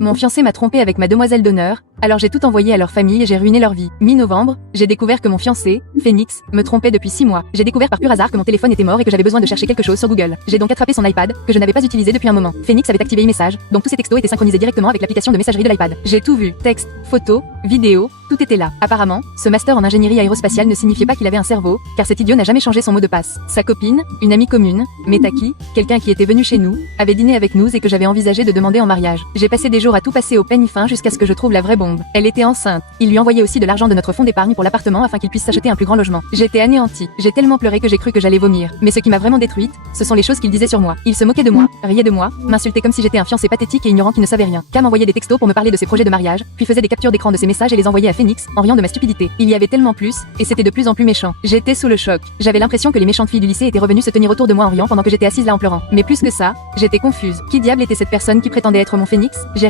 Mon fiancé m'a trompé avec ma demoiselle d'honneur, alors j'ai tout envoyé à leur famille et j'ai ruiné leur vie. Mi-novembre, j'ai découvert que mon fiancé, Phoenix, me trompait depuis 6 mois. J'ai découvert par pur hasard que mon téléphone était mort et que j'avais besoin de chercher quelque chose sur Google. J'ai donc attrapé son iPad, que je n'avais pas utilisé depuis un moment. Phoenix avait activé e-message, donc tous ses textos étaient synchronisés directement avec l'application de messagerie de l'iPad. J'ai tout vu, texte, photos, vidéos, tout était là. Apparemment, ce master en ingénierie aérospatiale ne signifiait pas qu'il avait un cerveau, car cet idiot n'a jamais changé son mot de passe. Sa copine, une amie commune, Metaki, quelqu'un qui était venu chez nous, avait dîné avec nous et que j'avais envisagé de demander en mariage. J'ai passé des jours à tout passer au peigne fin jusqu'à ce que je trouve la vraie bombe. Elle était enceinte. Il lui envoyait aussi de l'argent de notre fonds d'épargne pour l'appartement afin qu'il puisse s'acheter un plus grand logement. J'étais anéantie. J'ai tellement pleuré que j'ai cru que j'allais vomir. Mais ce qui m'a vraiment détruite, ce sont les choses qu'il disait sur moi. Il se moquait de moi, riait de moi, m'insultait comme si j'étais un fiancé pathétique et ignorant qui ne savait rien. Cam envoyait des textos pour me parler de ses projets de mariage, puis faisait des captures d'écran de ses messages et les envoyait à Phoenix, en riant de ma stupidité. Il y avait tellement plus, et c'était de plus en plus méchant. J'étais sous le choc. J'avais l'impression que les méchantes filles du lycée étaient revenues se tenir autour de moi en riant pendant que j'étais assise là en pleurant. Mais plus que ça, j'étais confuse. Qui diable était cette personne qui prétendait être mon Phoenix? J'ai